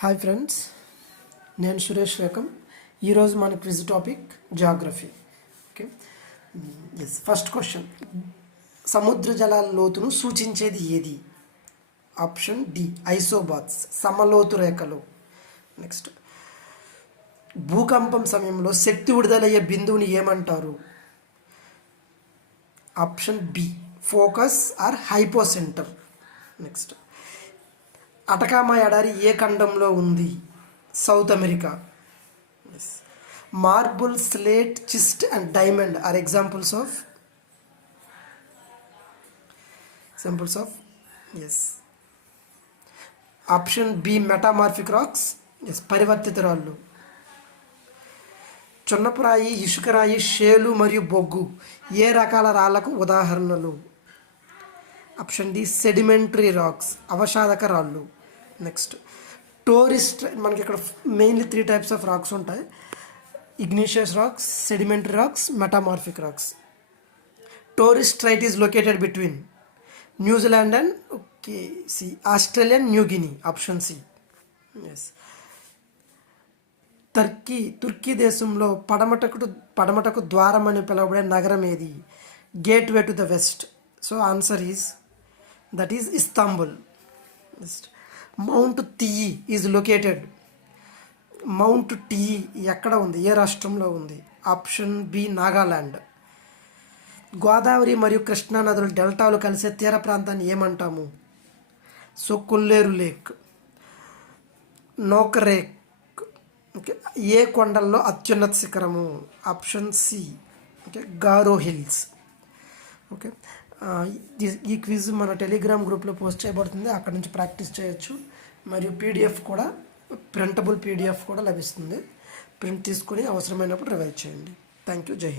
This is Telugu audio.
హాయ్ ఫ్రెండ్స్ నేను సురేష్ రేఖం. ఈరోజు మన quiz topic geography. Okay yes first question సముద్ర జలాల లోతును సూచించేది ఏది? ఆప్షన్ డి ఐసోబాత్స్ సమలోతు రేఖలు. నెక్స్ట్ భూకంపం సమయంలో శక్తి విడుదలయ్యే బిందువుని ఏమంటారు? Option B focus or hypocentre next Atacama ఎడారి ఏ ఖండంలో ఉంది? South America. Marble slate schist and diamond are examples of examples of yes option B metamorphic rocks yes పరివర్తిత రాళ్ళు. చున్నపురాయి ఇసుకరాయి షేలు మరియు బొగ్గు ఏ రకాల రాళ్ళకు ఉదాహరణలు? ఆప్షన్ డి సెడిమెంటరీ రాక్స్ అవసాదక రాళ్ళు. నెక్స్ట్. టోరిస్ట్ మనకి ఇక్కడ mainly three types of rocks ఉంటాయి. Igneous rocks sedimentary rocks metamorphic rocks Torres strait is located between New Zealand and okay C Australian New Guinea option C yes Turkey తుర్కీ దేశంలో పడమటకు పడమటకు ద్వారం అని పిలువబడే నగరం ఏది? Gateway to the west so answer is that is Istanbul next mount Tiyi is located. Mount Tiyi ఎక్కడ ఉంది? ఏ రాష్ట్రంలో ఉంది? ఆప్షన్ బి నాగాల్యాండ్ గోదావరి మరియు కృష్ణా నదుల డెల్టాలు కలిసే తీర ప్రాంతాన్ని ఏమంటాము? సో కొల్లేరు లేక్ నోకరేక్ ఓకే. ఏ కొండల్లో అత్యున్నత శిఖరము? Option C. Okay. Garo hills. Okay. ఈ క్విజ్ మన టెలిగ్రామ్ గ్రూప్లో పోస్ట్ చేయబడుతుంది. అక్కడ నుంచి ప్రాక్టీస్ చేయొచ్చు. మరియు పీడిఎఫ్ కూడా ప్రింటబుల్ పీడిఎఫ్ కూడా లభిస్తుంది. ప్రింట్ తీసుకొని అవసరమైనప్పుడు రివైజ్ చేయండి. Thank you. జై హింద్.